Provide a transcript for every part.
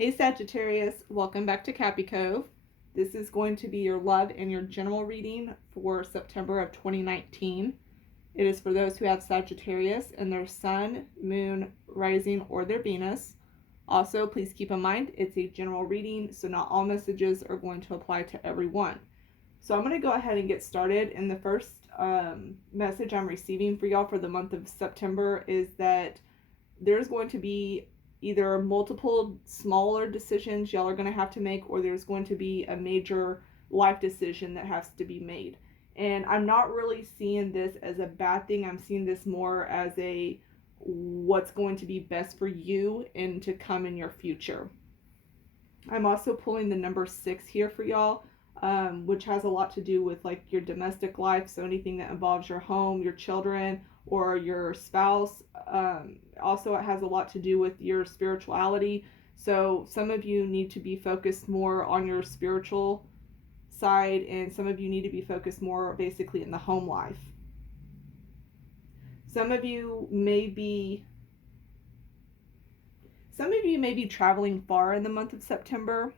Hey Sagittarius, welcome back to Cappy Cove. This is going to be your love and your general reading for September of 2019. It is for those who have Sagittarius and their sun, moon, rising, or their Venus. Also, please keep in mind it's a general reading, so not all messages are going to apply to everyone. So I'm going to go ahead and get started. And the first message I'm receiving for y'all for the month of September is that there's going to be either multiple smaller decisions y'all are going to have to make, or there's going to be a major life decision that has to be made. And I'm not really seeing this as a bad thing. I'm seeing this more as a what's going to be best for you and to come in your future. I'm also pulling the number 6 here for y'all, which has a lot to do with like your domestic life. So anything that involves your home, your children, or your spouse. Also, it has a lot to do with your spirituality. So some of you need to be focused more on your spiritual side, and some of you need to be focused more basically in the home life. Some of you may be traveling far in the month of September.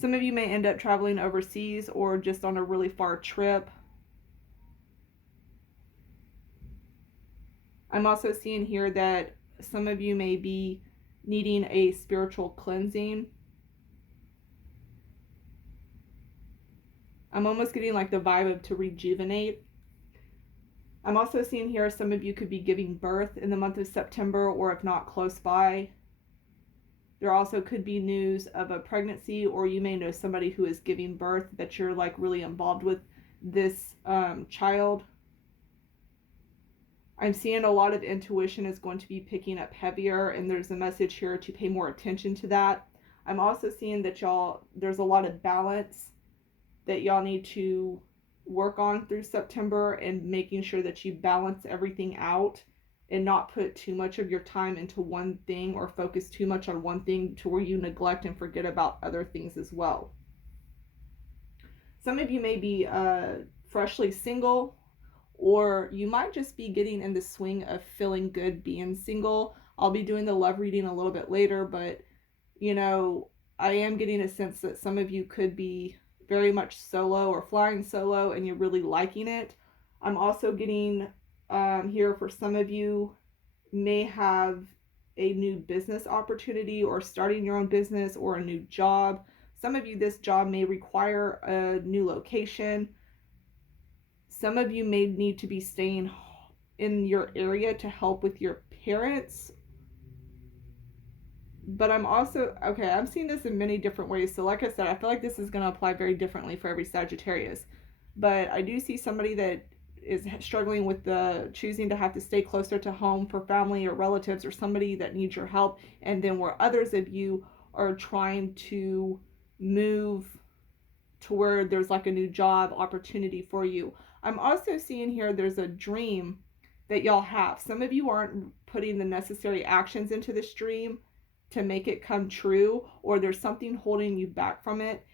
Some of you may end up traveling overseas or just on a really far trip. I'm also seeing here that some of you may be needing a spiritual cleansing. I'm almost getting like the vibe of to rejuvenate. I'm also seeing here some of you could be giving birth in the month of September, or if not, close by. There also could be news of a pregnancy, or you may know somebody who is giving birth that you're like really involved with this child. I'm seeing a lot of intuition is going to be picking up heavier, and there's a message here to pay more attention to that. I'm also seeing that there's a lot of balance that y'all need to work on through September, and making sure that you balance everything out and not put too much of your time into one thing or focus too much on one thing to where you neglect and forget about other things as well. Some of you may be freshly single, or you might just be getting in the swing of feeling good being single. I'll be doing the love reading a little bit later, but I am getting a sense that some of you could be very much solo or flying solo and you're really liking it. I'm also getting here for some of you may have a new business opportunity or starting your own business or a new job. Some of you, this job may require a new location. Some of you may need to be staying in your area to help with your parents. But I'm seeing this in many different ways. So like I said, I feel like this is going to apply very differently for every Sagittarius. But I do see somebody that is struggling with the choosing to have to stay closer to home for family or relatives, or somebody that needs your help. And then where others of you are trying to move to where there's like a new job opportunity for you. I'm also seeing here there's a dream that y'all have. Some of you aren't putting the necessary actions into this dream to make it come true, or there's something holding you back from it.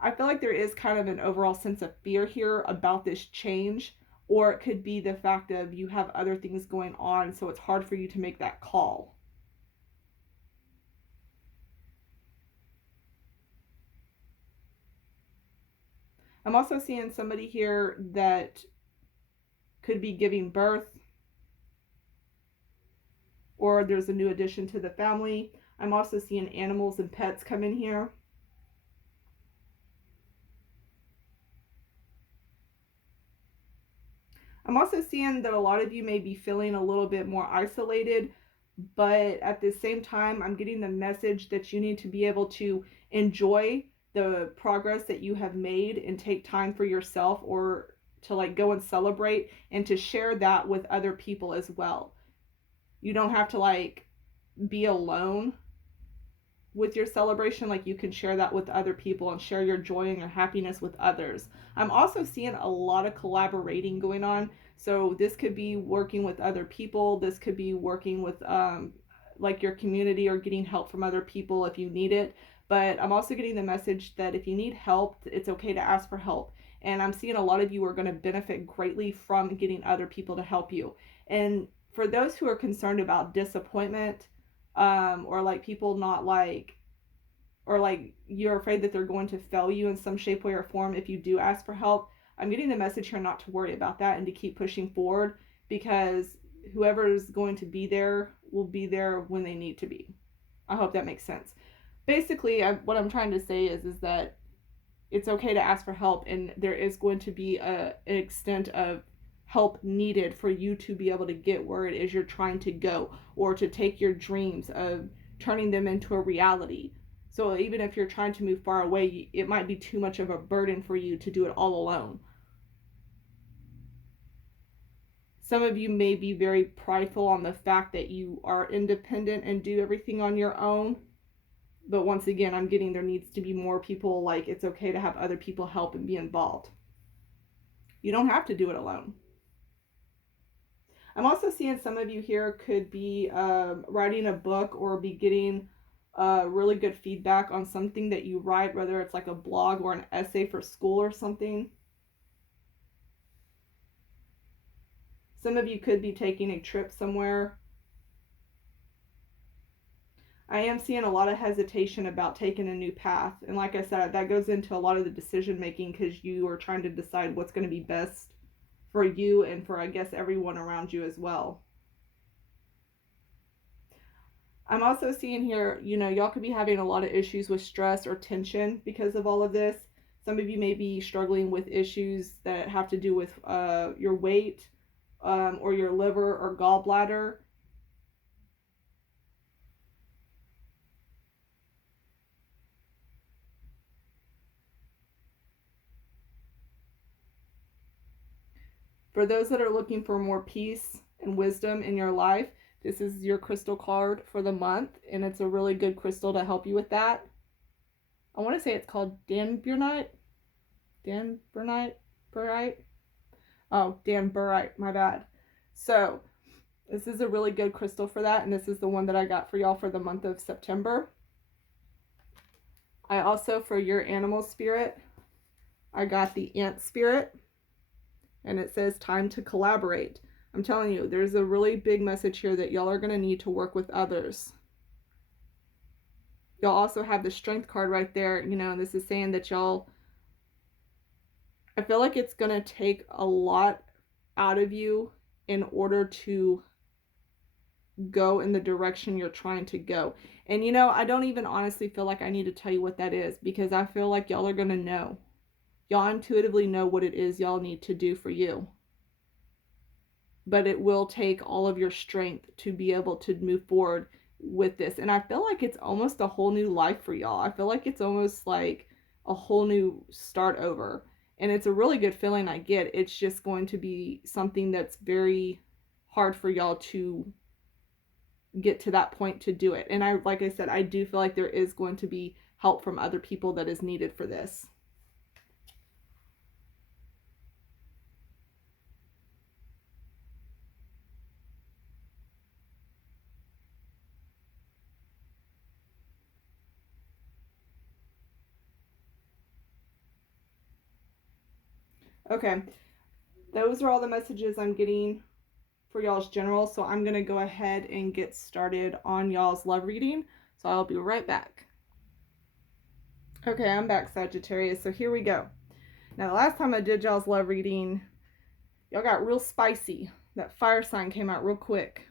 I feel like there is kind of an overall sense of fear here about this change, or it could be the fact of you have other things going on, so it's hard for you to make that call. I'm also seeing somebody here that could be giving birth, or there's a new addition to the family. I'm also seeing animals and pets come in here. I'm also seeing that a lot of you may be feeling a little bit more isolated, but at the same time, I'm getting the message that you need to be able to enjoy the progress that you have made and take time for yourself, or to like go and celebrate and to share that with other people as well. You don't have to like be alone with your celebration. Like, you can share that with other people and share your joy and your happiness with others. I'm also seeing a lot of collaborating going on. So this could be working with other people. This could be working with like your community, or getting help from other people if you need it. But I'm also getting the message that if you need help, it's okay to ask for help. And I'm seeing a lot of you are going to benefit greatly from getting other people to help you. And for those who are concerned about disappointment, or like people not like, or like you're afraid that they're going to fail you in some shape, way, or form if you do ask for help, I'm getting the message here not to worry about that and to keep pushing forward, because whoever is going to be there will be there when they need to be. I hope that makes sense. Basically, what I'm trying to say is that it's okay to ask for help, and there is going to be an extent of help needed for you to be able to get where it is you're trying to go, or to take your dreams of turning them into a reality. So even if you're trying to move far away, it might be too much of a burden for you to do it all alone. Some of you may be very prideful on the fact that you are independent and do everything on your own. But once again, I'm getting there needs to be more people, like it's okay to have other people help and be involved. You don't have to do it alone. I'm also seeing some of you here could be writing a book, or be getting really good feedback on something that you write, whether it's like a blog or an essay for school or something. Some of you could be taking a trip somewhere. I am seeing a lot of hesitation about taking a new path. And like I said, that goes into a lot of the decision making, because you are trying to decide what's going to be best for you and for, I guess, everyone around you as well. I'm also seeing here, y'all could be having a lot of issues with stress or tension because of all of this. Some of you may be struggling with issues that have to do with your weight, or your liver or gallbladder. For those that are looking for more peace and wisdom in your life, this is your crystal card for the month, and it's a really good crystal to help you with that. I want to say it's called danburite. Oh, danburite, my bad. So this is a really good crystal for that, and this is the one that I got for y'all for the month of September. I also, for your animal spirit, I got the ant spirit, and it says time to collaborate. I'm telling you, there's a really big message here that y'all are going to need to work with others. Y'all also have the strength card right there, and this is saying that y'all, I feel like it's going to take a lot out of you in order to go in the direction you're trying to go. And I don't even honestly feel like I need to tell you what that is, because I feel like y'all are going to know. Y'all intuitively know what it is y'all need to do for you. But it will take all of your strength to be able to move forward with this. And I feel like it's almost a whole new life for y'all. I feel like it's almost like a whole new start over. And it's a really good feeling I get. It's just going to be something that's very hard for y'all to get to that point to do it. And like I said, I do feel like there is going to be help from other people that is needed for this. Okay, those are all the messages I'm getting for y'all's general. So I'm going to go ahead and get started on y'all's love reading. So I'll be right back. Okay, I'm back, Sagittarius. So here we go. Now, the last time I did y'all's love reading, y'all got real spicy. That fire sign came out real quick.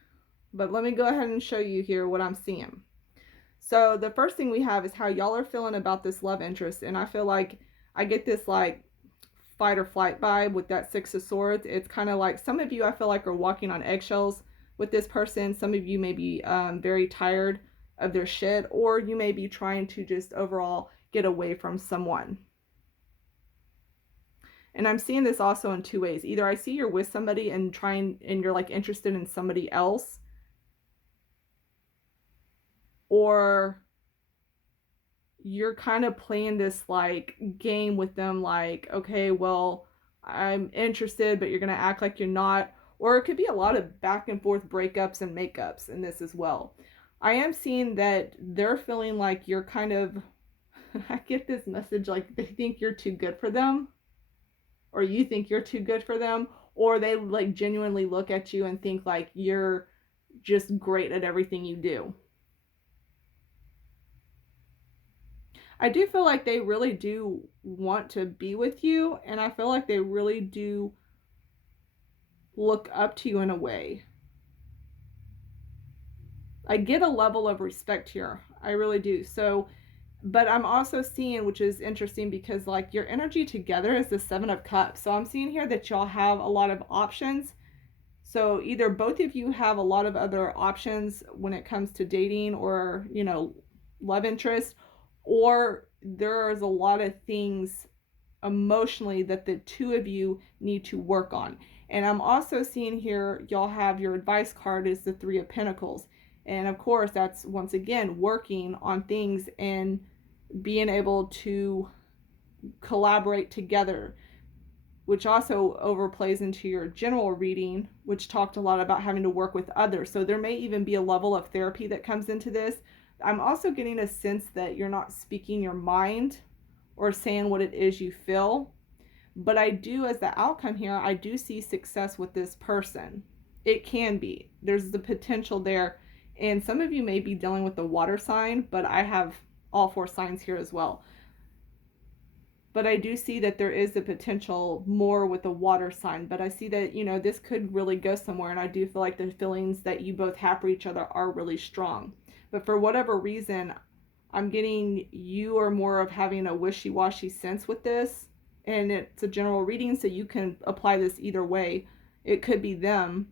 But let me go ahead and show you here what I'm seeing. So the first thing we have is how y'all are feeling about this love interest. And I feel like I get this like fight or flight vibe with that Six of Swords. It's kind of like some of you I feel like are walking on eggshells with this person. Some of you may be very tired of their shit, or you may be trying to just overall get away from someone. And I'm seeing this also in two ways. Either I see you're with somebody and you're like interested in somebody else, or you're kind of playing this like game with them, like, okay, well, I'm interested, but you're going to act like you're not. Or it could be a lot of back and forth breakups and makeups in this as well. I am seeing that they're feeling like you're kind of, I get this message like they think you're too good for them, or you think you're too good for them, or they like genuinely look at you and think like you're just great at everything you do. I do feel like they really do want to be with you, and I feel like they really do look up to you in a way. I get a level of respect here. I really do. So, but I'm also seeing, which is interesting because like your energy together is the 7 of Cups. So I'm seeing here that y'all have a lot of options. So either both of you have a lot of other options when it comes to dating or, love interest, or there's a lot of things emotionally that the two of you need to work on. And I'm also seeing here, y'all have your advice card is the 3 of Pentacles. And of course, that's once again working on things and being able to collaborate together, which also overplays into your general reading, which talked a lot about having to work with others. So there may even be a level of therapy that comes into this. I'm also getting a sense that you're not speaking your mind or saying what it is you feel. But I do, as the outcome here, I do see success with this person. It can be. There's the potential there. And some of you may be dealing with the water sign, but I have all 4 signs here as well. But I do see that there is the potential more with the water sign. But I see that, this could really go somewhere. And I do feel like the feelings that you both have for each other are really strong. But for whatever reason, I'm getting you are more of having a wishy-washy sense with this. And it's a general reading, so you can apply this either way. It could be them.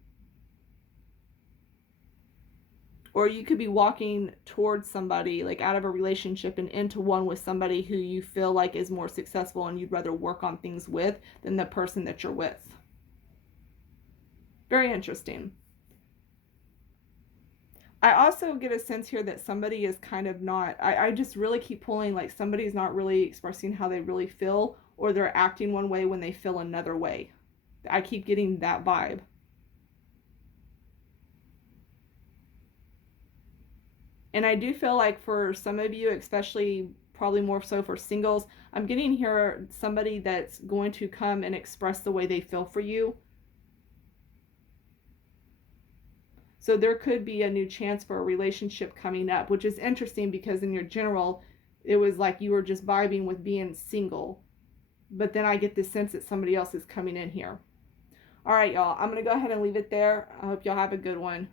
Or you could be walking towards somebody, like out of a relationship and into one with somebody who you feel like is more successful and you'd rather work on things with than the person that you're with. Very interesting. I also get a sense here that somebody is kind of not, I just really keep pulling like somebody's not really expressing how they really feel, or they're acting one way when they feel another way. I keep getting that vibe. And I do feel like for some of you, especially probably more so for singles, I'm getting here somebody that's going to come and express the way they feel for you. So there could be a new chance for a relationship coming up, which is interesting because in your general, it was like you were just vibing with being single. But then I get the sense that somebody else is coming in here. All right, y'all. I'm going to go ahead and leave it there. I hope y'all have a good one.